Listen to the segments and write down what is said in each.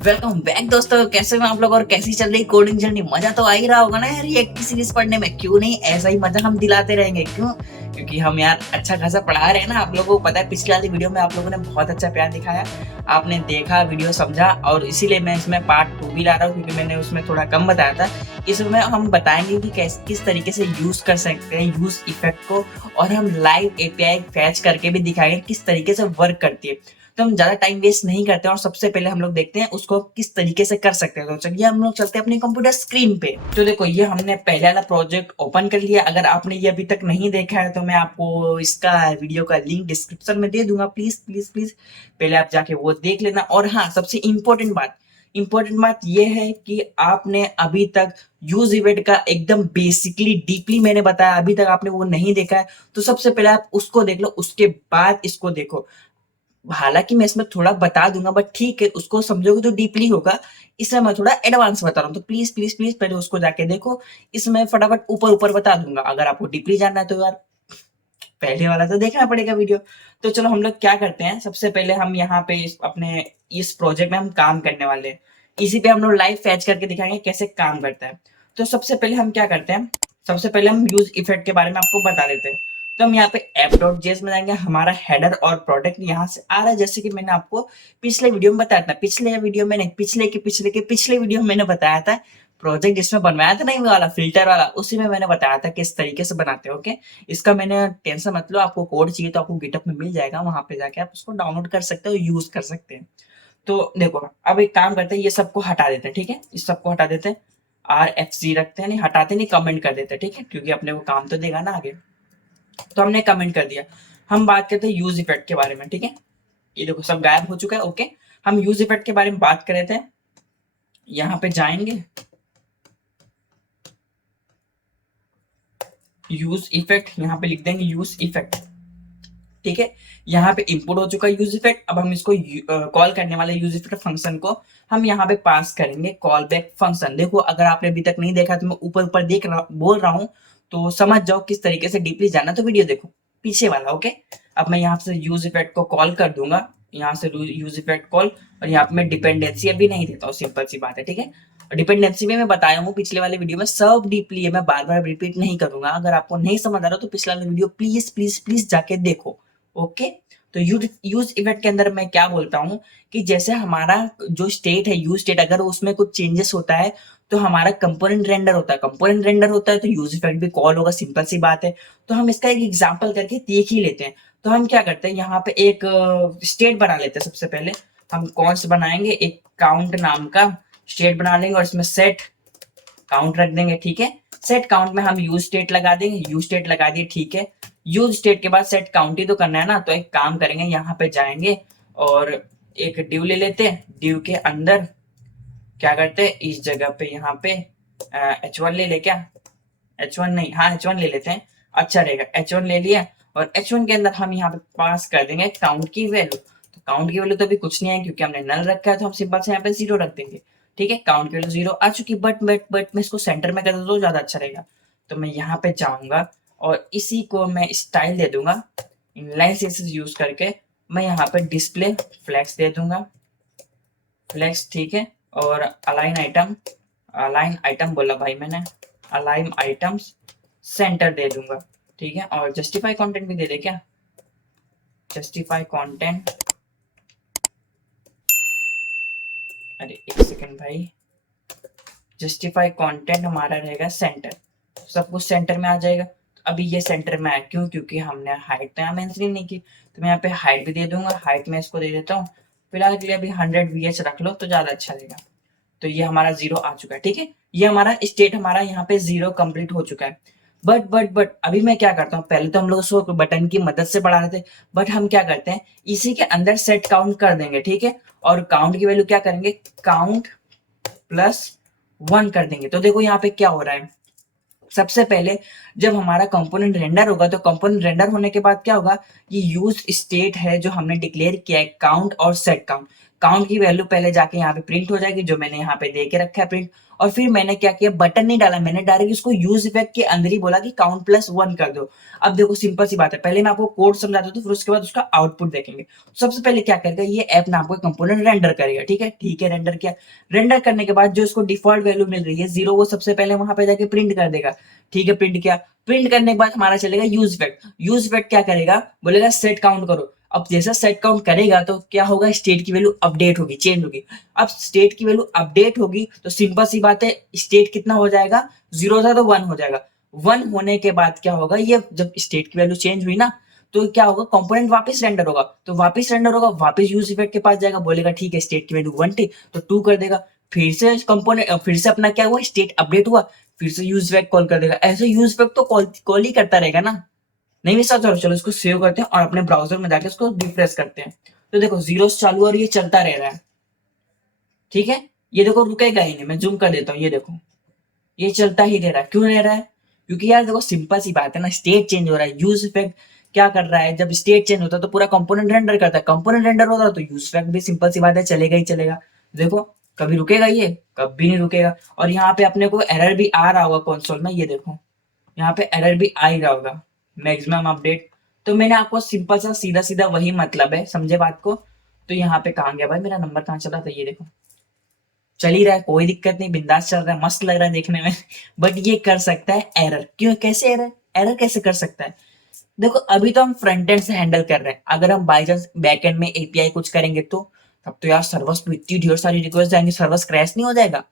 Welcome back दोस्तों, कैसे हैं आप लोग और कैसी चल रही कोडिंग जर्नी। मजा तो आ ही रहा होगा ना यार, ये की सीरीज पढ़ने में। क्यों नहीं, ऐसा ही मजा हम दिलाते रहेंगे। क्यों? क्योंकि हम यार अच्छा खासा पढ़ा रहे हैं ना। आप लोगों को पता है, पिछली वाली वीडियो में आप लोगों ने बहुत अच्छा प्यार दिखाया, आपने देखा, वीडियो समझा, और इसीलिए मैं इसमें पार्ट 2 भी ला रहा हूँ, क्योंकि मैंने उसमें थोड़ा कम बताया था। इसमें हम बताएंगे कि किस तरीके से यूज कर सकते हैं यूज इफेक्ट को, और हम लाइव एपीआई फैच करके भी दिखाएंगे किस तरीके से वर्क करती है। तो हम ज़्यादा टाइम वेस्ट नहीं करते हैं और सबसे पहले हम लोग देखते हैं उसको किस तरीके से कर सकते हैं। तो चलिए हम लोग चलते हैं अपनी कंप्यूटर स्क्रीन पे। तो देखो, ये हमने पहले वाला प्रोजेक्ट ओपन कर लिया। अगर आपने ये अभी तक नहीं देखा है तो मैं आपको इसका वीडियो का लिंक डिस्क्रिप्शन में दे दूंगा। प्लीज प्लीज प्लीज पहले आप जाके वो देख लेना। और हाँ, सबसे इम्पोर्टेंट बात ये है कि आपने अभी तक यूज इवेंट का एकदम बेसिकली डीपली मैंने बताया, अभी तक आपने वो नहीं देखा है तो सबसे पहले आप उसको देख लो, उसके बाद इसको देखो। हालांकि मैं इसमें थोड़ा बता दूंगा, बट ठीक है, उसको समझोगे तो डीपली होगा, इसमें मैं थोड़ा एडवांस बता रहा हूँ। तो प्लीज प्लीज प्लीज पहले उसको जाके देखो। इसमें फटाफट ऊपर ऊपर बता दूंगा। अगर आपको डीपली जानना है तो यार पहले वाला तो देखना पड़ेगा वीडियो। तो चलो हम लोग क्या करते हैं, सबसे पहले हम यहाँ पे अपने इस प्रोजेक्ट में हम काम करने वाले हैं। इसी पे हम लोग लाइव फैच करके दिखाएंगे कैसे काम करता है। तो सबसे पहले हम क्या करते हैं, सबसे पहले हम यूज इफेक्ट के बारे में आपको बता देते हैं। तो हम यहाँ पे app.js में जाएंगे। हमारा हेडर और प्रोडक्ट यहाँ से आ रहा है, जैसे कि मैंने आपको पिछले वीडियो में बताया था। पिछले वीडियो में नहीं, पिछले वीडियो में मैंने बताया था। प्रोजेक्ट जिसमें बनवाया था, नहीं वो वाला फिल्टर वाला, उसी में मैंने बताया था किस तरीके से बनाते हैं। ओके, इसका मैंने टेंशन मत लो, आपको कोड चाहिए तो आपको गिटहब में मिल जाएगा, वहां पे जाके आप उसको डाउनलोड कर सकते हो, यूज कर सकते हैं। तो देखो, अब एक काम करते हैं, ये सबको हटा देते हैं। ठीक है, इस सबको हटा देते हैं। RFC रखते हैं, नहीं हटाते नहीं, कमेंट कर देते हैं। ठीक है, क्योंकि अपने को काम तो देगा ना आगे। तो हमने कमेंट कर दिया। हम बात करते हैं यूज इफेक्ट के बारे में। ठीक है, ये देखो सब गायब हो चुका है। ओके, हम यूज इफेक्ट के बारे में बात कर रहे थे। यहाँ पे जाएंगे, यूज इफेक्ट यहाँ पे लिख देंगे, यूज इफेक्ट। ठीक है, यहाँ पे इंपुट हो चुका है यूज इफेक्ट। अब हम इसको कॉल करने वाले यूज इफेक्ट फंक्शन को हम यहाँ पे पास करेंगे कॉल बैक फंक्शन। देखो, अगर आपने अभी तक नहीं देखा तो मैं ऊपर ऊपर बोल रहा हूँ, तो समझ जाओ किस तरीके से डीपली जाना, तो वीडियो देखो पीछे वाला। ओके, अब मैं यहाँ से यूज इफेक्ट को कॉल कर दूंगा, यहाँ से यूज इफेक्ट कॉल, और यहाँ पे मैं डिपेंडेंसी अभी नहीं देता हूँ, सिंपल सी बात है। ठीक है, डिपेंडेंसी में मैं बताया हूँ पिछले वाले वीडियो में, सब डीपली है, मैं बार बार रिपीट नहीं करूंगा। अगर आपको नहीं समझ आ रहा तो पिछला वाला वीडियो प्लीज प्लीज प्लीज जाके देखो। ओके, तो यूज इवेंट के अंदर मैं क्या बोलता हूँ कि जैसे हमारा जो स्टेट है, यूज स्टेट, अगर उसमें कुछ चेंजेस होता है तो हमारा कंपोनेंट रेंडर होता है। कंपोनेंट रेंडर होता है तो यूज इफेक्ट भी कॉल होगा, सिंपल सी बात है। तो हम इसका एक एग्जांपल करके देख ही लेते हैं। तो हम क्या करते हैं, यहाँ पे एक स्टेट बना लेते हैं। सबसे पहले हम कौन से बनाएंगे, एक काउंट नाम का स्टेट बना लेंगे और इसमें सेट काउंट रख देंगे। ठीक है, सेट काउंट में हम यूज स्टेट लगा देंगे, यूज स्टेट लगा दिए। ठीक है, यूज स्टेट के बाद सेट काउंट ही तो करना है ना। तो एक काम करेंगे, यहाँ पे जाएंगे और एक डिव ले लेते हैं। डिव के अंदर क्या करते हैं, इस जगह पे यहाँ पे H1 ले ले क्या, H1 नहीं, हाँ H1 ले लेते हैं, अच्छा रहेगा। H1 ले लिया और H1 के अंदर हम यहाँ पे पास कर देंगे काउंट की वैल्यू। तो काउंट की वैल्यू तो अभी कुछ नहीं है क्योंकि हमने नल रखा है, तो हम सिंपल से यहाँ पे 0 रख देंगे। ठीक है, काउंट की वैल्यू 0 आ चुकी, बट मैं इसको सेंटर में कर दूँ तो ज्यादा अच्छा रहेगा। तो मैं यहाँ पे जाऊंगा और इसी को मैं स्टाइल दे दूंगा, इनलाइन सीएसएस यूज करके मैं यहाँ पे डिस्प्ले फ्लेक्स दे दूंगा, फ्लेक्स। ठीक है, और अलाइन आइटम बोला भाई मैंने, अलाइन आइटम्स सेंटर दे दूंगा। ठीक है, और जस्टिफाई कंटेंट भी दे दे क्या, जस्टिफाई कंटेंट, अरे एक सेकंड भाई, जस्टिफाई कंटेंट हमारा रहेगा सेंटर, सब कुछ सेंटर में आ जाएगा। तो अभी ये सेंटर में आया क्यों, क्योंकि हमने हाइट तो यहाँ मेंशन नहीं की। तो मैं यहाँ पे हाइट भी दे दूंगा, हाइट में इसको दे देता हूँ फिलहाल के लिए अभी 100 VH रख लो तो ज्यादा अच्छा रहेगा। तो ये हमारा 0 आ चुका है। ठीक है, ये हमारा स्टेट हमारा यहाँ पे 0 कंप्लीट हो चुका है। बट अभी मैं क्या करता हूँ, पहले तो हम लोग उसको बटन की मदद से बढ़ा रहे थे, बट हम क्या करते हैं, इसी के अंदर सेट काउंट कर देंगे। ठीक है, और काउंट की वैल्यू क्या करेंगे, काउंट +1 कर देंगे। तो देखो यहाँ पे क्या हो रहा है, सबसे पहले जब हमारा कंपोनेंट रेंडर होगा तो कंपोनेंट रेंडर होने के बाद क्या होगा, ये यूज स्टेट है जो हमने डिक्लेयर किया है, काउंट और सेट काउंट। काउंट की वैल्यू पहले जाके यहाँ पे प्रिंट हो जाएगी, जो मैंने यहाँ पे दे के रखा है प्रिंट। और फिर मैंने क्या किया, बटन नहीं डाला, मैंने डायरेक्ट इसको यूज इफेक्ट के अंदर ही बोला कि काउंट प्लस 1 कर दो। अब देखो सिंपल सी बात है, पहले मैं आपको कोड समझाता हूँ, फिर उसके बाद उसका आउटपुट देखेंगे। सबसे पहले क्या करेगा, ये ऐप ना आपको कंपोनेंट रेंडर करेगा, ठीक है रेंडर किया। रेंडर करने के बाद जो इसको डिफॉल्ट वैल्यू मिल रही है 0, वो सबसे पहले वहां पे जाके प्रिंट कर देगा। ठीक है, प्रिंट किया। प्रिंट करने के बाद हमारा चलेगा यूज इफेक्ट। यूज इफेक्ट क्या करेगा, बोलेगा सेट काउंट करो। अब जैसा सेट काउंट करेगा तो क्या होगा, स्टेट की वैल्यू अपडेट होगी, चेंज होगी। अब स्टेट की वैल्यू अपडेट होगी तो सिंपल सी बात है, स्टेट कितना हो जाएगा, 0 था तो 1 हो जाएगा। 1 होने के बाद क्या होगा, ये जब स्टेट की वैल्यू चेंज हुई ना, तो क्या होगा, कंपोनेंट वापस रेंडर होगा। तो वापस रेंडर होगा, वापस यूज इफेक्ट के पास जाएगा, बोलेगा ठीक है स्टेट की वैल्यू 1 थी तो 2 कर देगा। फिर से कंपोनेंट, फिर से अपना क्या हुआ, स्टेट अपडेट हुआ, फिर से यूज इफेक्ट कॉल कर देगा। ऐसे यूज इफेक्ट तो कॉल ही करता रहेगा ना। नहीं विश्वास, चलो इसको सेव करते हैं और अपने ब्राउजर में जाके इसको रिफ्रेश करते हैं। तो देखो जीरो चालू और ये चलता रह रहा है, ठीक है। ये देखो रुकेगा ही नहीं, मैं जूम कर देता हूँ, ये देखो ये चलता ही रह रहा है। क्यों रह रहा है, क्योंकि यार देखो सिंपल सी बात है ना, स्टेट चेंज हो रहा है। यूज इफेक्ट क्या कर रहा है, जब स्टेट चेंज होता है तो पूरा कंपोनेंट रेंडर करता है, कंपोनेंट रेंडर होता है तो यूज इफेक्ट भी सिंपल सी बात है चलेगा ही चलेगा। देखो कभी रुकेगा, ये कभी नहीं रुकेगा। और यहाँ पे अपने को एरर भी आ रहा होगा कंसोल में, ये देखो यहाँ पे एरर भी आ ही रहा होगा, मैक्सिमम अपडेट। तो मैंने आपको सिंपल सा सीधा सीधा वही मतलब है, समझे बात को। तो यहाँ पे कहाँ गया भाई मेरा नंबर, कहाँ चला था, ये देखो चल ही रहा है, कोई दिक्कत नहीं, बिंदास चल रहा है, मस्त लग रहा है देखने में। बट ये कर सकता है एरर, क्यों, कैसे एरर, एरर कैसे कर सकता है। देखो अभी तो हम फ्रंट एंड से हैंडल कर रहे हैं, अगर हम बाई चांस बैक एंड में एपीआई कुछ करेंगे तो तब तो यार सर्वर्स पे इतनी ढेर सारी रिक्वेस्ट जाएंगे, सर्वर्स क्रैश नहीं हो जाएगा,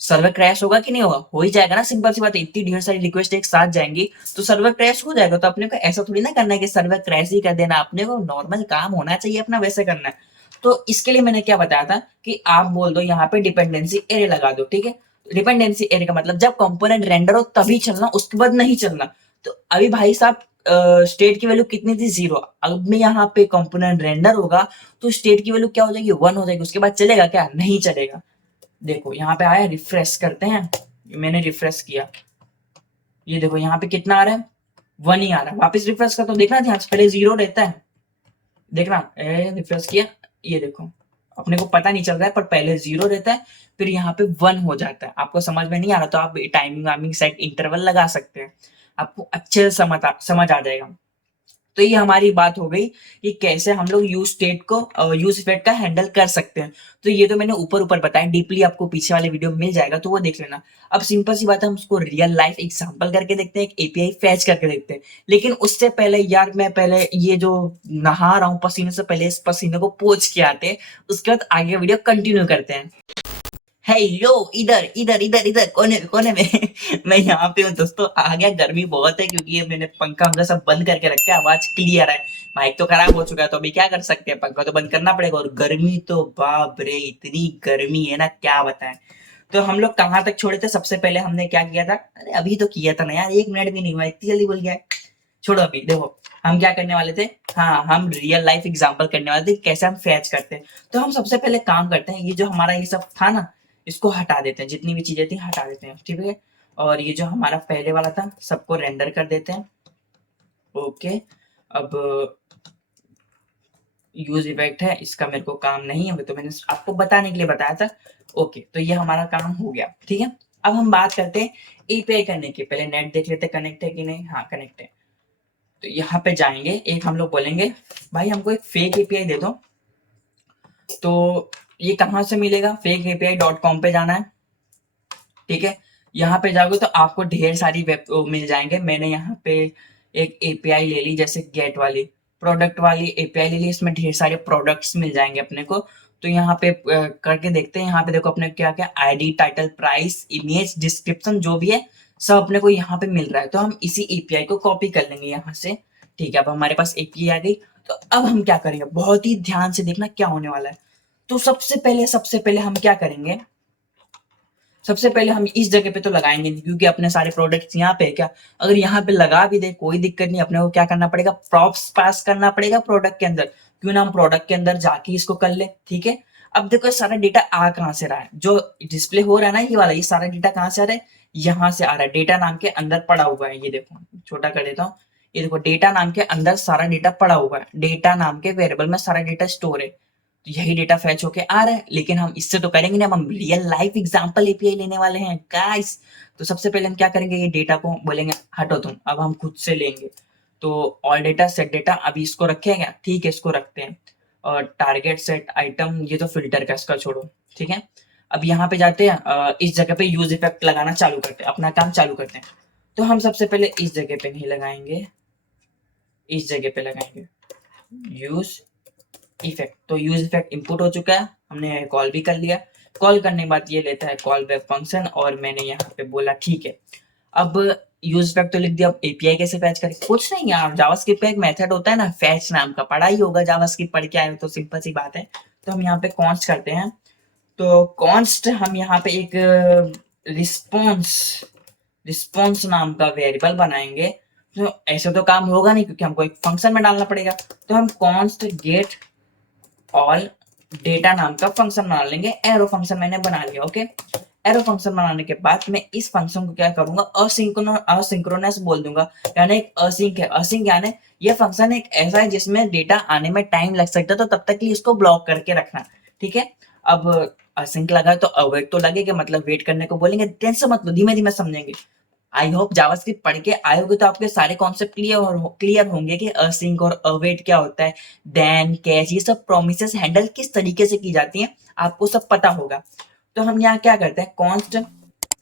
सर्वर क्रैश होगा कि नहीं होगा, हो ही जाएगा ना, सिंपल सी बात है। इतनी ढेर सारी रिक्वेस्ट एक साथ जाएंगी तो सर्वर क्रैश हो जाएगा। तो अपने को ऐसा थोड़ी ना करना है कि सर्वर क्रैश ही कर देना, अपने को नॉर्मल काम होना चाहिए अपना, वैसे करना है। तो इसके लिए मैंने क्या बताया था कि आप बोल दो यहाँ पे डिपेंडेंसी एरे लगा दो, ठीक है। डिपेंडेंसी एरे का मतलब जब कंपोनेंट रेंडर हो तभी चलना, उसके बाद नहीं चलना। तो अभी भाई साहब स्टेट की वैल्यू कितनी थी, 0। अब में यहाँ पे कंपोनेंट रेंडर होगा तो स्टेट की वैल्यू क्या हो जाएगी, 1 हो जाएगी। उसके बाद चलेगा क्या, नहीं चलेगा। देखो यहाँ पे आया, रिफ्रेश करते हैं, मैंने रिफ्रेश किया, ये देखो यहाँ पे कितना आ रहा है, 1 ही आ रहा है। वापस रिफ्रेश करता हूँ, देखना ध्यान से, पहले 0 रहता है, देखना रिफ्रेश किया, ये देखो अपने को पता नहीं चल रहा है पर पहले 0 रहता है, फिर यहाँ पे 1 हो जाता है। आपको समझ में नहीं आ रहा तो आप टाइमिंग वाइमिंग सेट इंटरवल लगा सकते हैं, आपको अच्छे से समझ आ जाएगा। तो ये हमारी बात हो गई कि कैसे हम लोग यूज स्टेट को यूज इफेक्ट का हैंडल कर सकते हैं। तो ये तो मैंने ऊपर ऊपर बताया, डीपली आपको पीछे वाले वीडियो मिल जाएगा तो वो देख लेना। अब सिंपल सी बात है, हम उसको रियल लाइफ एग्जांपल करके देखते हैं, एक एपीआई फैच करके देखते हैं। लेकिन उससे पहले यार मैं पहले ये जो नहा रहा हूँ पसीने से, पहले इस पसीने को पोंछ के आते, उसके बाद आगे वीडियो कंटिन्यू करते हैं। हेलो, इधर इधर इधर इधर कोने में कोने में मैं यहाँ पे हूँ दोस्तों, आ गया। गर्मी बहुत है क्योंकि ये मैंने पंखा वंखा सब बंद करके रखा है, आवाज क्लियर है। माइक तो खराब हो चुका है तो अभी क्या कर सकते हैं, पंखा तो बंद करना पड़ेगा। और गर्मी तो बाप रे, इतनी गर्मी है ना, क्या बताएं। तो हम लोग कहाँ तक छोड़े थे, सबसे पहले हमने क्या किया था, अरे अभी तो किया था ना यार, 1 मिनट भी नहीं हुआ, इतनी जल्दी बोल गया है। छोड़ो, अभी देखो हम क्या करने वाले थे। हाँ, हम रियल लाइफ एग्जांपल करने वाले थे कैसे हम फैच करते हैं। तो हम सबसे पहले काम करते हैं, ये जो हमारा ये सब था ना, इसको हटा देते हैं, जितनी भी चीजें थी हटा देते हैं, ठीक है। और ये जो हमारा पहले वाला था सबको रेंडर कर देते हैं। ओके, अब यूज इफेक्ट है, इसका मेरे को काम नहीं है, तो मैंने आपको बताने के लिए बताया था। ओके, तो ये हमारा काम हो गया, ठीक है। अब हम बात करते हैं एपीआई करने की, पहले नेट देख लेते कनेक्ट है कि नहीं। हाँ कनेक्ट है, तो यहाँ पे जाएंगे, एक हम लोग बोलेंगे भाई हमको एक फेक एपीआई दे दो। तो ये कहाँ से मिलेगा, फेक एपीआई डॉट कॉम पे जाना है, ठीक है। यहाँ पे जाओगे तो आपको ढेर सारी वेब मिल जाएंगे। मैंने यहाँ पे एक एपीआई ले ली, जैसे गेट वाली प्रोडक्ट वाली एपीआई ले ली, इसमें ढेर सारे प्रोडक्ट्स मिल जाएंगे अपने को। तो यहाँ पे करके देखते हैं, यहाँ पे देखो अपने क्या क्या ID, title, price, image, description जो भी है सब अपने को यहाँ पे मिल रहा है। तो हम इसी एपीआई को कॉपी कर लेंगे यहाँ से, ठीक है। अब हमारे पास एपीआई आ गई, तो अब हम क्या करेंगे, बहुत ही ध्यान से देखना क्या होने वाला है। तो सबसे पहले हम क्या करेंगे, सबसे पहले हम इस जगह पे तो लगाएंगे नहीं, क्योंकि अपने सारे प्रोडक्ट्स यहाँ पे है क्या। अगर यहाँ पे लगा भी दे कोई दिक्कत नहीं, अपने को क्या करना पड़ेगा, प्रॉप्स पास करना पड़ेगा प्रोडक्ट के अंदर। क्यों ना हम प्रोडक्ट के अंदर जाके इसको कर ले, ठीक है। अब देखो सारा डेटा आ कहाँ से रहा है, जो डिस्प्ले हो रहा है ना ये वाला, ये सारा डेटा कहाँ से आ रहा है, यहाँ से आ रहा है। डेटा नाम के अंदर पड़ा हुआ है, ये देखो छोटा कर देता हूँ, ये देखो डेटा नाम के अंदर सारा डेटा पड़ा हुआ है, डेटा नाम के वेरिएबल में सारा डेटा स्टोर है। तो यही डेटा फैच होके आ रहा है, लेकिन हम इससे तो करेंगे नहीं, हम रियल लाइफ एग्जांपल एपीआई लेने वाले हैं गाइस। तो सबसे पहले हम क्या करेंगे, ये डेटा को बोलेंगे हटो तुम, अब हम खुद से लेंगे। तो ऑल डेटा सेट डेटा, अभी इसको रखें क्या, ठीक है इसको रखते हैं। और टारगेट सेट आइटम, ये तो फिल्टर का, इसका छोड़ो, ठीक है। अब यहाँ पे जाते हैं, इस जगह पे यूज इफेक्ट लगाना चालू करते हैं, अपना काम चालू करते हैं। तो हम सबसे पहले इस जगह पे नहीं लगाएंगे, इस जगह पे लगाएंगे यूज इफेक्ट। तो यूज इफेक्ट इनपुट हो चुका है, हमने कॉल भी कर लिया। कॉल करने के बाद ये लेता है कॉल बैक फंक्शन, और मैंने यहाँ पे बोला ठीक है। अब यूज इफेक्ट तो लिख दिया, अब एपीआई कैसे फैच करें, कुछ नहीं यार, जावास्क्रिप्ट का एक मेथड होता है ना फैच नाम का, पढ़ा ही होगा, जावास्क्रिप्ट पढ़ के आए हो तो सिंपल सी बात है। तो हम यहाँ पे कॉन्स्ट करते हैं। तो कॉन्स्ट हम यहाँ पे एक रिस्पॉन्स रिस्पॉन्स नाम का वेरिएबल बनाएंगे। तो ऐसे तो काम होगा नहीं, क्योंकि हमको एक फंक्शन में डालना पड़ेगा। तो हम कॉन्स्ट गेट ऑल डेटा नाम का फंक्शन बना लेंगे, एरो फंक्शन मैंने बना लिया। ओके, एरो फंक्शन बनाने के बाद मैं इस फंक्शन को क्या करूंगा, असिंक्रोनस बोल दूंगा, यानी एक असिंक है। असिंक यानी ये फंक्शन एक ऐसा है जिसमें डेटा आने में टाइम लग सकता है, तो तब तक के लिए इसको ब्लॉक करके रखना, ठीक है। अब असिंक लगा तो अवेट तो लगेगा, मतलब वेट करने को बोलेंगे, टेंशन मत लो, धीमे धीमे समझेंगे। आई होप जावास्क्रिप्ट पढ़ के आए होगे तो आपके सारे कॉन्सेप्ट क्लियर होंगे कि असिंक और अवेट क्या होता है, देन कैच, ये सब प्रोमिसेस हैंडल किस तरीके से की जाती हैं, आपको सब पता होगा। तो हम यहाँ क्या करते हैं, कॉन्स्ट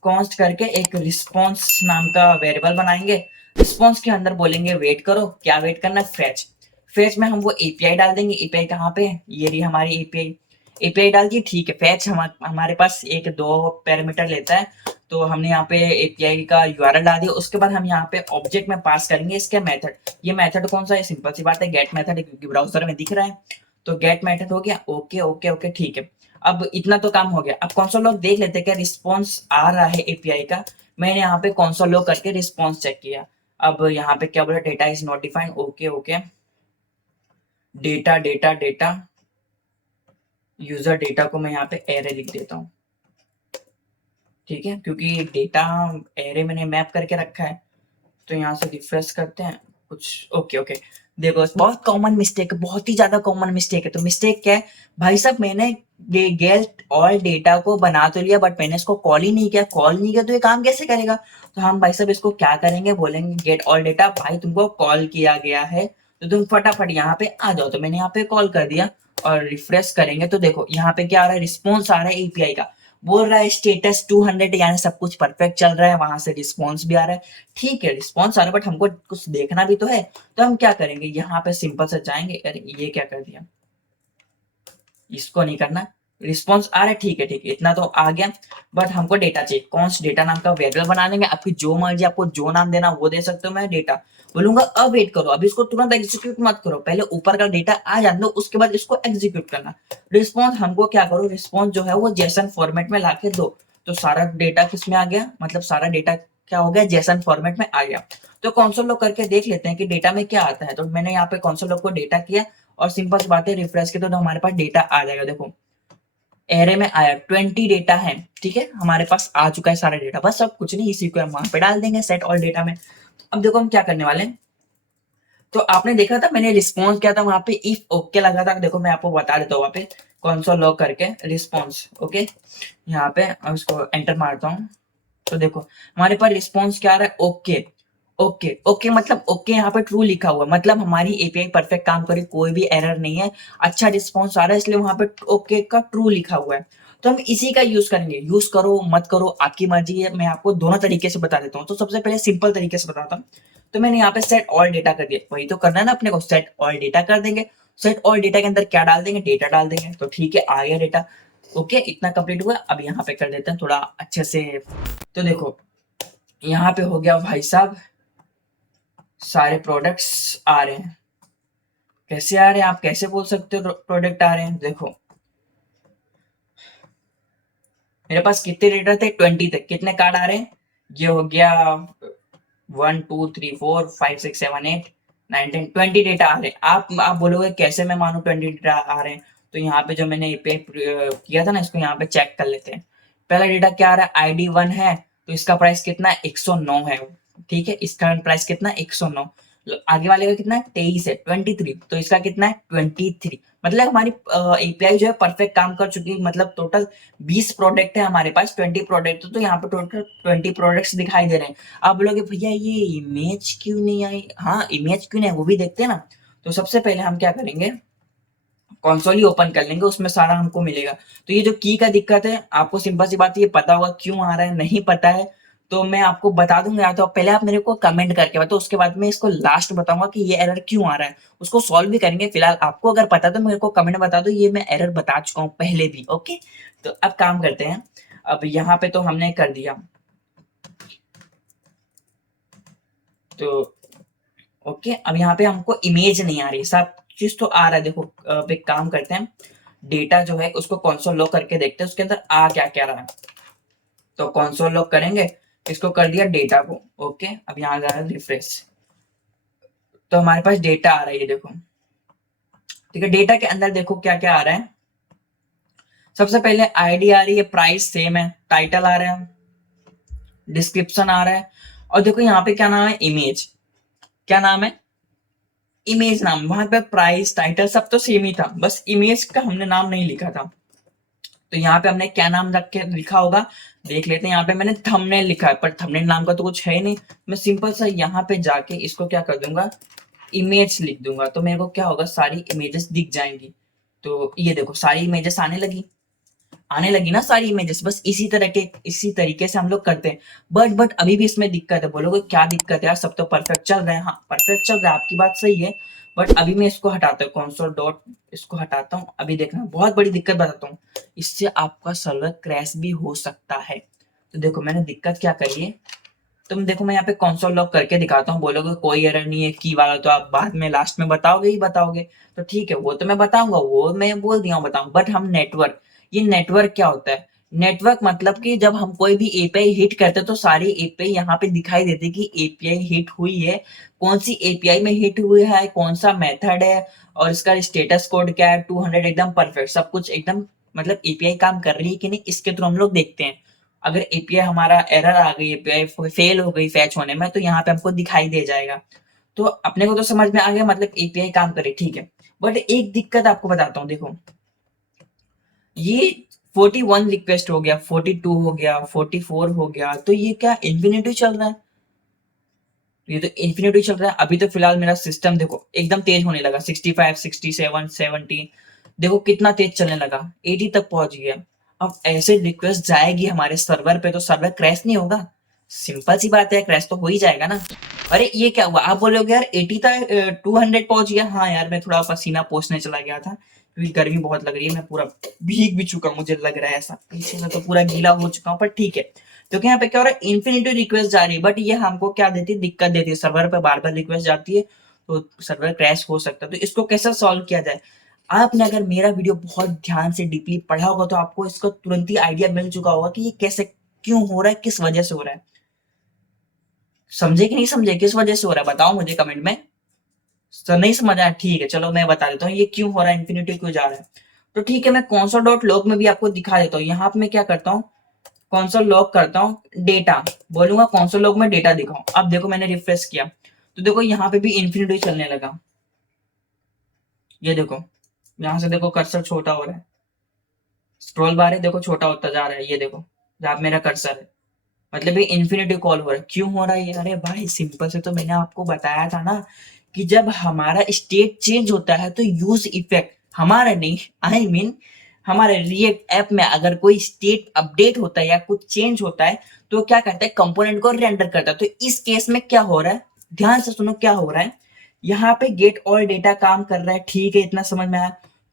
कॉन्स्ट करके एक रिस्पॉन्स नाम का वेरिएबल बनाएंगे। रिस्पॉन्स के अंदर बोलेंगे वेट करो, क्या वेट करना है, फेच। फेच में हम वो एपीआई डाल देंगे। एपीआई कहाँ पे है, ये रही हमारी एपीआई। एपीआई डाल दी, ठीक है। फेच हमारे पास एक दो पैरामीटर लेता है, तो हमने यहाँ पे एपीआई का यूआरएल डाल दिया। उसके बाद हम यहाँ पे ऑब्जेक्ट में पास करेंगे इसके मेथड। ये मेथड कौन सा है, सिंपल सी बात है, गेट मेथड है, क्योंकि ब्राउजर में दिख रहा है। तो गेट मेथड हो गया, ओके ओके ओके, ठीक है। अब इतना तो काम हो गया। अब कंसोल लॉग देख लेते हैं क्या रिस्पॉन्स आ रहा है एपीआई का। मैंने यहाँ पे कंसोल लॉग करके रिस्पॉन्स चेक किया। अब यहाँ पे क्या बोला, data is not defined, okay okay. Data data data user data को मैं यहाँ पे एरे लिख देता हूँ, ठीक है, क्योंकि डेटा एरे मैंने मैप करके रखा है। तो यहाँ से रिफ्रेश करते हैं कुछ, ओके ओके। देखो बहुत कॉमन मिस्टेक है, बहुत ही ज्यादा कॉमन मिस्टेक है। तो मिस्टेक क्या है भाई साहब, मैंने गेट ऑल डेटा को बना तो लिया, बट मैंने इसको कॉल ही नहीं किया। कॉल नहीं किया तो ये काम कैसे करेगा। तो हम भाई साहब इसको क्या करेंगे, बोलेंगे गेट ऑल डेटा, भाई तुमको कॉल किया गया है तो तुम फटाफट यहाँ पे आ जाओ। तो मैंने यहाँ पे कॉल कर दिया और रिफ्रेश करेंगे तो देखो यहाँ पे क्या आ रहा है, रिस्पॉन्स आ रहा है एपीआई का। बोल रहा है स्टेटस 200, यानी सब कुछ परफेक्ट चल रहा है, वहां से रिस्पॉन्स भी आ रहा है। ठीक है, रिस्पॉन्स आ रहा है, बट हमको कुछ देखना भी तो है। तो हम क्या करेंगे, यहाँ पे सिंपल से जाएंगे, अरे ये क्या कर दिया, इसको नहीं करना। रिस्पॉन्स आ रहा है, ठीक है ठीक है, इतना तो आ गया। बट हमको डेटा चाहिए, कॉन्स्ट डेटा नाम का वेरिएबल बना लेंगे। आपकी जो मर्जी, आपको जो नाम देना वो दे सकते हो। मैं डेटा बोलूंगा, अब वेट करो, अभी इसको तुरंत एग्जीक्यूट मत करो, पहले ऊपर का डेटा आ जाने दो, उसके बाद इसको एग्जीक्यूट करना। रिस्पॉन्स हमको क्या करो, रिस्पॉन्स जो है वो जेसन फॉर्मेट में लाके दो। तो सारा डेटा किसमें आ गया, मतलब सारा डेटा क्या हो गया, जेसन फॉर्मेट में आ गया। तो कंसोल लॉग करके देख लेते हैं कि डेटा में क्या आता है। तो मैंने यहाँ पे कंसोल लॉग को डेटा किया, और सिंपल सी बात है, रिफ्रेश किया तो हमारे पास डेटा आ जाएगा। देखो एरे में आया 20 डेटा है, ठीक है, हमारे पास आ चुका है सारा डेटा। बस अब कुछ नहीं, इसी को हम वहां पे डाल देंगे सेट ऑल डेटा में। अब देखो हम क्या करने वाले हैं। तो आपने देखा था मैंने रिस्पॉन्स किया था, वहां पे इफ ओके लगा था। देखो मैं आपको बता देता हूँ, वहां पे कंसोल लॉग करके रिस्पॉन्स, ओके, यहाँ पे अब इसको एंटर मारता हूँ। तो देखो हमारे पास रिस्पॉन्स क्या आ रहा है, ओके ओके ओके, मतलब ओके यहाँ पे ट्रू लिखा हुआ है, मतलब हमारी एपीआई परफेक्ट काम करे, कोई भी एरर नहीं है, अच्छा रिस्पॉन्स आ रहा है, इसलिए वहां पे ओके का ट्रू लिखा हुआ है। तो हम इसी का यूज करेंगे। यूज करो मत करो आपकी मर्जी है, मैं आपको दोनों तरीके से बता देता हूँ। तो सबसे पहले सिंपल तरीके से बताता हूँ। तो मैंने यहाँ पे सेट ऑल डेटा कर दिया, वही तो करना है ना अपने को, सेट ऑल डेटा कर देंगे। सेट ऑल डेटा के अंदर क्या डाल देंगे, डेटा डाल देंगे। तो ठीक है, आ गया डेटा, ओके, इतना कंप्लीट हुआ। अब यहाँ पे कर देते हैं थोड़ा अच्छे से। तो देखो यहाँ पे हो गया भाई साहब, सारे प्रोडक्ट्स आ रहे हैं। कैसे आ रहे हैं, आप कैसे बोल सकते हो प्रोडक्ट आ रहे हैं। देखो मेरे पास कितने डेटा थे, 20 तक, कितने कार्ड आ रहे हैं, ये हो गया 1 2 3 4 5 6 7 8 9 10 20 डेटा आ रहे हैं। आप बोलोगे कैसे मैं मानू 20 डेटा आ रहे हैं। तो यहाँ पे जो मैंने एपीआई किया था ना, इसको यहाँ पे चेक कर लेते हैं। पहला डेटा क्या आ रहा है, ID 1 है, तो इसका प्राइस कितना है, 109 है, ठीक है, इसका प्राइस कितना, 109। आगे वाले का कितना है 23 है, 23, तो इसका कितना है 23। मतलब हमारी एपीआई जो है परफेक्ट काम कर चुकी है। मतलब टोटल 20 प्रोडक्ट है हमारे पास, 20 प्रोडक्ट, तो यहाँ पे टोटल 20 प्रोडक्ट्स दिखाई दे रहे हैं। आप बोलोगे भैया ये इमेज क्यों नहीं आई? हाँ, इमेज क्यों नहीं, वो भी देखते हैं ना। तो सबसे पहले हम क्या करेंगे, कंसोल ही ओपन कर लेंगे, उसमें सारा हमको मिलेगा। तो ये जो की का दिक्कत है, आपको सिंपल सी बात है, ये पता होगा क्यों आ रहा है, नहीं पता है तो मैं आपको बता दूंगा, या तो पहले आप मेरे को कमेंट करके बताओ, उसके बाद मैं इसको लास्ट बताऊंगा कि ये एरर क्यों आ रहा है, उसको सॉल्व भी करेंगे। फिलहाल आपको अगर पता तो मेरे को कमेंट बता दो, ये मैं एरर बता चुका हूँ पहले भी। ओके, तो अब काम करते हैं। अब यहाँ पे तो हमने कर दिया, तो ओके, अब यहाँ पे हमको इमेज नहीं आ रही, सब चीज तो आ रहा है। देखो अब एक काम करते हैं, डेटा जो है उसको कंसोल लॉग करके देखते हैं उसके अंदर आ क्या क्या रहा है। तो कंसोल लॉग करेंगे, इसको कर दिया डेटा को। ओके, अब यहाँ जा रहा है रिफ्रेश, तो हमारे पास डेटा आ रहा है, ये देखो। ठीक है, डेटा के अंदर देखो क्या क्या आ रहा है। सबसे पहले आईडी आ रही है, प्राइस सेम है, टाइटल आ रहा है, डिस्क्रिप्शन आ रहा है, और देखो यहाँ पे क्या नाम है, इमेज। क्या नाम है, इमेज नाम। वहां पे प्राइस टाइटल सब तो सेम ही था, बस इमेज का हमने नाम नहीं लिखा था। तो यहाँ पे हमने क्या नाम रख के लिखा होगा, देख लेते हैं। यहाँ पे मैंने थंबनेल लिखा है, पर थंबनेल नाम का तो कुछ है नहीं। मैं सिंपल सा यहाँ पे जाके इसको क्या कर दूंगा, इमेज लिख दूंगा, तो मेरे को क्या होगा, सारी इमेजेस दिख जाएंगी। तो ये देखो सारी इमेजेस आने लगी ना सारी इमेजेस। बस इसी तरीके से हम लोग करते हैं। बट अभी भी इसमें दिक्कत है। बोलोगे क्या दिक्कत है यार, सब तो परफेक्ट चल रहा है। हाँ, परफेक्ट चल रहा है, आपकी बात सही है। बट अभी मैं इसको हटाता हूँ, कंसोल डॉट, इसको हटाता हूँ। अभी देखना, बहुत बड़ी दिक्कत बताता हूँ, इससे आपका सर्वर क्रैश भी हो सकता है। तो देखो मैंने दिक्कत क्या करी है, तुम देखो मैं यहाँ पे कंसोल लॉग करके दिखाता हूँ। बोलोगे कोई एरर नहीं है की वाला, तो आप बाद में लास्ट में बताओगे ही बताओगे। तो ठीक है, वो तो मैं बताऊंगा, वो मैं बोल दिया हूँ बताऊंगा। बट हम नेटवर्क, ये नेटवर्क क्या होता है, नेटवर्क मतलब कि जब हम कोई भी एपीआई हिट करते हैं तो सारी एपीआई यहाँ पे दिखाई देती है कि एपीआई हिट हुई है, कौन सी एपीआई में हिट हुई है, कौन सा मेथड है, और इसका स्टेटस कोड क्या है, 200 एकदम परफेक्ट, सब कुछ एकदम, मतलब एपीआई काम कर रही है कि नहीं, इसके थ्रू हम लोग देखते हैं। अगर एपीआई हमारा एरर आ गई, एपीआई फेल हो गई फैच होने में, तो यहाँ पे हमको दिखाई दे जाएगा। तो अपने को तो समझ में आ गया, मतलब एपीआई काम करे, ठीक है। बट एक दिक्कत आपको बताता हूँ, देखो ये 41 रिक्वेस्ट हो गया, 42 हो गया, 44 हो गया, तो ये क्या इन्फिनिटी चल रहा है? ये तो इन्फिनिटी चल रहा है। अभी तो फिलहाल मेरा सिस्टम देखो एकदम तेज होने लगा, 65, 67, 70, देखो कितना तेज चलने लगा, 80 तक पहुंच गया। अब ऐसे रिक्वेस्ट जाएगी हमारे सर्वर पे, तो सर्वर क्रैश नहीं होगा? सिंपल सी बात है, क्रैश तो हो ही जाएगा ना। अरे ये क्या हुआ, आप बोलोगे यार 80 तक 200 पहुंच गया। हाँ यार, मैं थोड़ा पसीना पोंछने चला गया था, क्योंकि गर्मी बहुत लग रही है। मैं पूरा भीग भी चुका, मुझे लग रहा है ऐसा, पीछे में तो पूरा गीला हो चुका हूँ, पर ठीक है। क्योंकि यहाँ पे क्या हो रहा है, इन्फिनिटी रिक्वेस्ट जा रही है, बट ये हमको क्या देती है, दिक्कत देती है। सर्वर पे बार बार रिक्वेस्ट जाती है, तो सर्वर क्रैश हो सकता है। तो इसको कैसे सॉल्व किया जाए, आपने अगर मेरा वीडियो बहुत ध्यान से डीपली पढ़ा होगा तो आपको इसका तुरंत ही आइडिया मिल चुका होगा कि ये कैसे, क्यों हो रहा है, किस वजह से हो रहा है। समझे कि नहीं समझे, किस वजह से हो रहा है, बताओ मुझे कमेंट में। तो नहीं समझ आया, ठीक है, चलो मैं बता देता हूँ ये क्यों हो रहा है, इन्फिनिटी क्यों जा रहा है। तो ठीक है, मैं console डॉट लॉग में भी आपको दिखा देता हूँ। यहाँ पे मैं क्या करता हूँ, कंसोल लॉग करता हूँ, डेटा बोलूंगा, कंसोल लॉग में डेटा दिखाऊं। अब देखो मैंने रिफ्रेश किया, तो देखो यहाँ पे भी इन्फिनिटी चलने लगा। ये देखो, यहाँ से देखो कर्सर छोटा हो रहा है, स्क्रॉल बार है देखो छोटा होता जा रहा है। ये देखो जहाँ पे मेरा कर्सर है, मतलब ये इन्फिनिटी कॉल हो रहा है। क्यों हो रहा है ये? अरे भाई सिंपल से तो मैंने आपको बताया था ना, कि जब हमारा स्टेट चेंज होता है तो यूज इफेक्ट, हमारा नहीं, आई मीन हमारे रिएक्ट ऐप में अगर कोई स्टेट अपडेट होता है या कुछ चेंज होता है, तो क्या करता है, कंपोनेंट को रेंडर करता है। तो इस केस में क्या हो रहा है, ध्यान से सुनो क्या हो रहा है। यहाँ पे गेट ऑल डेटा काम कर रहा है, ठीक है, इतना समझ में आया।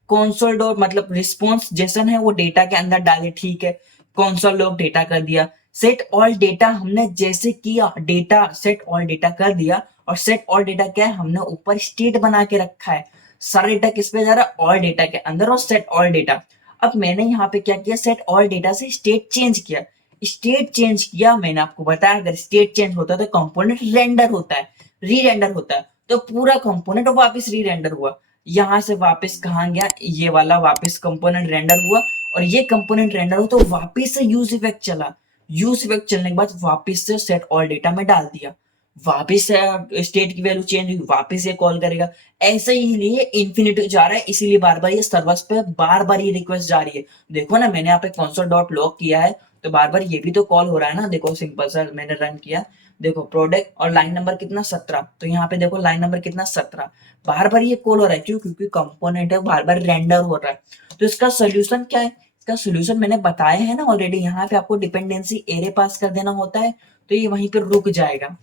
कंसोल डॉट मतलब रिस्पॉन्स जेसन है, वो डेटा के अंदर डाले, ठीक है। कंसोल लॉग डेटा कर दिया, सेट ऑल डेटा हमने जैसे किया, डेटा सेट ऑल डेटा कर दिया। और सेट ऑल डेटा क्या है, हमने ऊपर स्टेट बना के रखा है। सारा डेटा किस पे जा रहा है, ऑल डेटा के अंदर, और सेट ऑल डेटा। अब मैंने यहाँ पे क्या किया, सेट ऑल डेटा से स्टेट चेंज किया। स्टेट चेंज किया, मैंने आपको बताया अगर स्टेट चेंज होता है तो कंपोनेंट रेंडर होता है, री रेंडर होता है। तो पूरा कंपोनेंट वापस री रेंडर हुआ। यहाँ से वापस कहाँ गया, ये वाला वापस कंपोनेंट रेंडर हुआ। और ये कंपोनेंट रेंडर हो तो वापस से यूज इफेक्ट चला। यूज इफेक्ट चलने के बाद वापस से सेट ऑल डेटा में डाल दिया। वापिस से स्टेट की वैल्यू चेंज हुई, वापिस ये कॉल करेगा। ऐसे ही लिए इन्फिनिटी जा रहा है, इसीलिए बार बार ये सर्वर्स पे बार बार ये रिक्वेस्ट जा रही है। देखो ना, मैंने यहाँ पे console डॉट लॉग किया है, तो बार बार ये भी तो कॉल हो रहा है ना। देखो सिंपल सा मैंने रन किया, देखो प्रोडक्ट और लाइन नंबर कितना 17, तो यहाँ पे देखो लाइन नंबर कितना 17, बार बार ये कॉल हो रहा है। क्यों? क्योंकि कंपोनेंट है, बार बार रेंडर हो रहा है। तो इसका सोल्यूशन क्या है? इसका सोल्यूशन मैंने बताया है ना ऑलरेडी। यहाँ पे आपको डिपेंडेंसी एरे पास कर देना होता है, तो ये वहीं पे रुक जाएगा,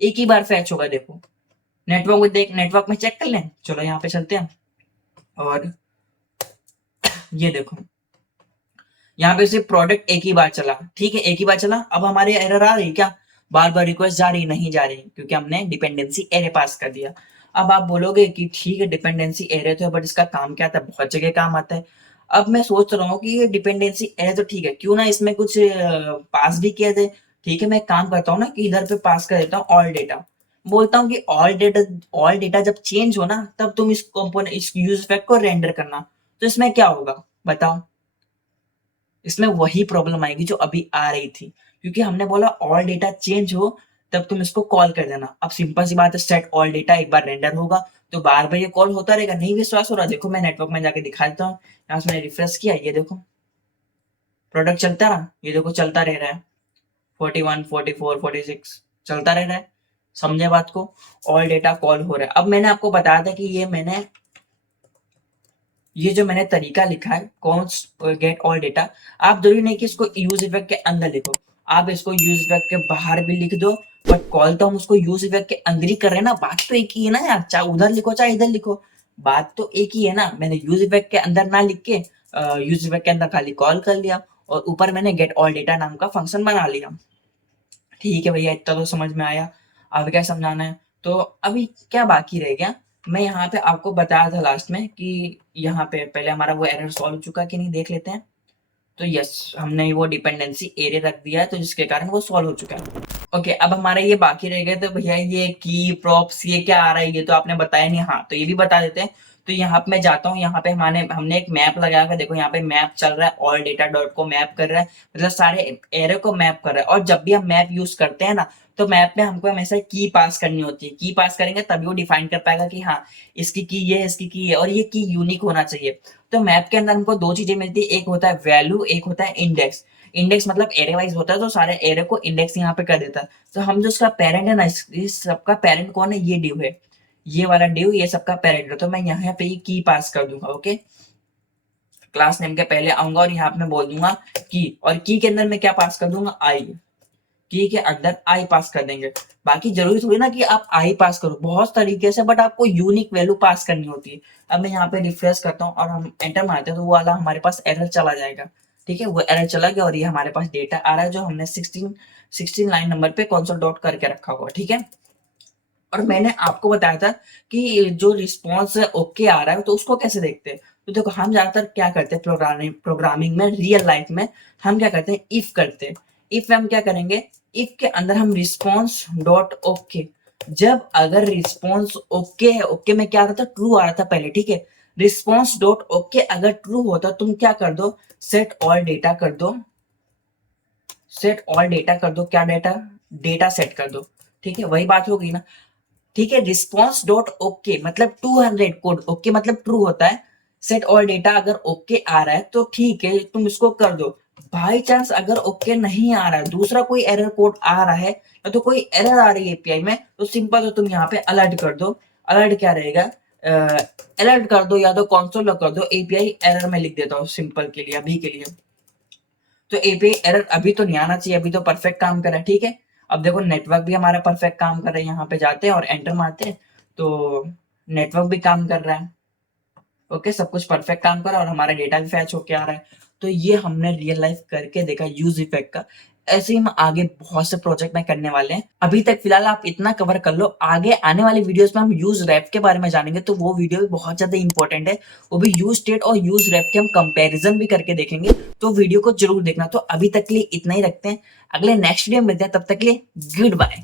एक ही बार फैच होगा। देखो नेटवर्क में देख, नेटवर्क में चेक कर लें। चलो यहाँ पे चलते हैं, और ये देखो यहाँ पे सिर्फ प्रोडक्ट एक ही बार चला, ठीक है, एक ही बार चला। अब हमारे एरर आ रही क्या? बार बार रिक्वेस्ट जा रही? नहीं जा रही, क्योंकि हमने डिपेंडेंसी एरे पास कर दिया। अब आप बोलोगे कि ठीक है डिपेंडेंसी एरे तो है, बट इसका काम क्या आता है? बहुत जगह काम आता है। अब मैं सोच रहा हूँ कि ये डिपेंडेंसी एरे तो ठीक है, क्यों ना इसमें कुछ पास भी किया जाए। ठीक है, मैं एक काम करता हूँ ना कि इधर पे पास कर देता हूँ ऑल डेटा। बोलता हूँ कि ऑल डेटा जब चेंज हो ना, तब तुम इस कंपोनेंट, इस यूज इफेक्ट को रेंडर करना। तो इसमें क्या होगा बताओ? इसमें वही प्रॉब्लम आएगी जो अभी आ रही थी, क्योंकि हमने बोला ऑल डेटा चेंज हो तब तुम इसको कॉल कर देना। अब सिंपल सी बात है, सेट ऑल डेटा एक बार रेंडर होगा तो बार बार ये कॉल होता रहेगा। नहीं विश्वास हो रहा? देखो मैं नेटवर्क में जाके दिखा देता हूँ। यहाँ से मैंने रिफ्रेश किया, ये देखो प्रोडक्ट चलता रहा, ये देखो चलता रह रहा है 41, 44, 46 चलता रह रहा है। समझे बात को? ऑल डेटा कॉल हो रहा है। अब मैंने आपको बताया था कि ये जो मैंने तरीका लिखा है कॉन्स्ट गेट ऑल डेटा, आप जरूरी नहीं कि इसको यूज इफेक्ट के अंदर लिखो, आप इसको यूज इफेक्ट के बाहर भी लिख दो। बट कॉल तो हम उसको यूज इफेक्ट के अंदर ही कर रहे हैं ना, बात तो एक ही है ना यार, चाहे उधर लिखो चाहे इधर लिखो, बात तो एक ही है ना। मैंने यूज इफेक्ट के अंदर ना लिख के यूज इफेक्ट के अंदर खाली कॉल कर लिया, और ऊपर मैंने गेट ऑल डेटा नाम का फंक्शन बना लिया। ठीक है भैया, इतना तो समझ में आया। अब क्या समझाना है? तो अभी क्या बाकी रह गया? मैं यहाँ पे आपको बताया था लास्ट में कि यहाँ पे पहले हमारा वो एरर सॉल्व हो चुका कि नहीं, देख लेते हैं। तो यस, हमने वो डिपेंडेंसी एरे रख दिया है, तो जिसके कारण वो सॉल्व हो चुका है। ओके, अब हमारे ये बाकी रह गए। तो भैया ये की प्रॉप्स ये क्या आ रहा है, ये तो आपने बताया नहीं। हाँ, तो ये भी बता देते हैं। तो यहाँ पे मैं जाता हूँ, यहाँ पे हमने एक मैप लगाया हुआ है। देखो यहाँ पे मैप चल रहा है, ऑल डेटा डॉट को मैप कर रहा है, मतलब सारे एरे को मैप कर रहा है। और जब भी हम मैप यूज करते हैं ना, तो मैप में हमको हमेशा की पास करनी होती है। की पास करेंगे तभी वो डिफाइन कर पाएगा कि हाँ इसकी की ये है, इसकी की है, और ये की यूनिक होना चाहिए। तो मैप के अंदर हमको दो चीजें मिलती है, एक होता है वैल्यू, एक होता है इंडेक्स। इंडेक्स मतलब एरे वाइज होता है, तो सारे एरे को इंडेक्स यहाँ पे कर देता है। तो हम जो उसका पेरेंट है ना, इस सबका पेरेंट कौन है? ये डिव है, ये वाला डिव ये सबका पेरेंट है। तो मैं यहाँ पे ये की पास कर दूंगा। ओके, क्लास नेम के पहले आऊंगा और यहाँ पे मैं बोल दूंगा की, और की के अंदर मैं क्या पास कर दूंगा? आई। की के अंदर आई पास कर देंगे। बाकी जरूरी थोड़ी ना कि आप आई पास करो, बहुत तरीके से, बट आपको यूनिक वैल्यू पास करनी होती है। अब मैं यहाँ पे रिफ्रेश करता हूँ और हम एंटर मारते हैं, तो वो वाला हमारे पास एरर चला जाएगा। ठीक है, वो एरर चला गया, और ये हमारे पास डेटा आ रहा है जो हमने 16 लाइन नंबर पे कंसोल डॉट करके रखा हुआ। ठीक है, और मैंने आपको बताया था कि जो रिस्पॉन्स ओके आ रहा है तो उसको कैसे देखते हैं। तो देखो हम ज्यादातर क्या करते हैं प्रोग्रामिंग में, रियल लाइफ में हम क्या करते हैं? इफ करते हैं। इफ में हम क्या करेंगे? इफ के अंदर हम रिस्पॉन्स डॉट ओके, जब अगर रिस्पॉन्स ओके है, ओके में क्या आ रहा था? ट्रू आ रहा था पहले। ठीक है, रिस्पॉन्स डॉट ओके अगर ट्रू होता, तुम क्या कर दो? सेट ऑल डेटा कर दो। सेट ऑल डेटा कर दो, क्या डेटा? डेटा सेट कर दो। ठीक है, वही बात हो गई ना। ठीक है, रिस्पॉन्स डॉट ओके मतलब 200 कोड, ओके मतलब ट्रू होता है। सेट ऑल डेटा अगर ओके आ रहा है तो ठीक है, तुम इसको कर दो। बाई चांस अगर ओके नहीं आ रहा है, दूसरा कोई एरर कोड आ रहा है, या तो कोई एरर आ रही है एपीआई में, तो सिंपल तो तुम यहाँ पे अलर्ट कर दो। अलर्ट क्या रहेगा? अलर्ट कर दो, या तो कंसोल कर दो एपीआई एरर में लिख देता हूँ सिंपल के लिए, अभी के लिए। तो एपीआई एरर अभी तो नहीं आना चाहिए, अभी तो परफेक्ट काम कर रहा है। ठीक है, अब देखो नेटवर्क भी हमारा परफेक्ट काम कर रहा है। यहाँ पे जाते हैं और एंटर मारते हैं, तो नेटवर्क भी काम कर रहा है। ओके, सब कुछ परफेक्ट काम कर रहा है, और हमारा डेटा भी फैच होके आ रहा है। तो ये हमने रियल लाइफ करके देखा यूज इफेक्ट का। ऐसे ही हम आगे बहुत से प्रोजेक्ट में करने वाले हैं। अभी तक फिलहाल आप इतना कवर कर लो, आगे आने वाली वीडियोस में हम यूज रैप के बारे में जानेंगे, तो वो वीडियो भी बहुत ज्यादा इंपॉर्टेंट है। वो भी यूज स्टेट और यूज रैप के हम कंपैरिजन भी करके देखेंगे, तो वीडियो को जरूर देखना। तो अभी तक के लिए इतना ही रखते हैं, अगले नेक्स्ट वीडियो में मिलते हैं, तब तक के लिए गुड बाय।